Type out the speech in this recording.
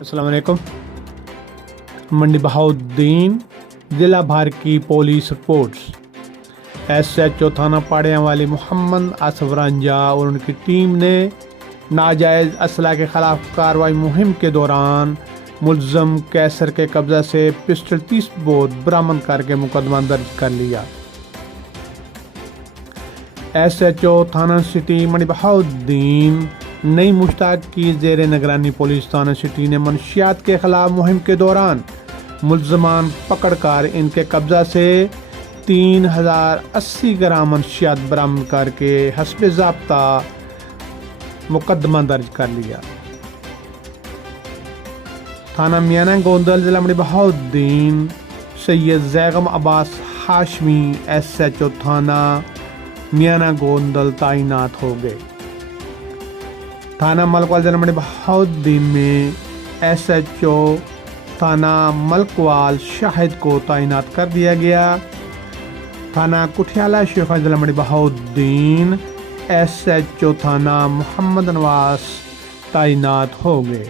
السلام علیکم۔ منڈی بہاؤالدین ضلع بھر کی police reports. S H O تھانہ پاڑیاں والی محمد آصف رنجا اور ان کی ٹیم نے ناجائز اسلحہ کے خلاف کارروائی مہم کے دوران ملزم کیسر کے قبضہ سے پسٹل 30 بور برآمد کر کے مقدمہ درج کر لیا۔ ایس ایچ او تھانہ سٹی منڈی بہاؤالدین نئی مشتاق کی زیر نگرانی پولیس تھانہ سٹی نے منشیات کے خلاف مہم کے دوران ملزمان پکڑ کر ان کے قبضہ سے 3080 گرام منشیات برآمد کر کے حسب ضابطہ مقدمہ درج کر لیا۔ تھانہ میانہ گوندل ضلع منڈی بہاؤالدین سید زیغم عباس ہاشمی ایس ایچ او تھانہ میانہ گوندل تعینات ہو گئے۔ تھانہ ملکوال ضلع منڈی بہاؤالدین میں ایس ایچ او تھانہ ملکوال شاہد کو تعینات کر دیا گیا۔ تھانہ کٹھیالہ شیخا ضلع منڈی بہاؤالدین ایس ایچ او تھانہ محمد نواز تعینات ہو گئے۔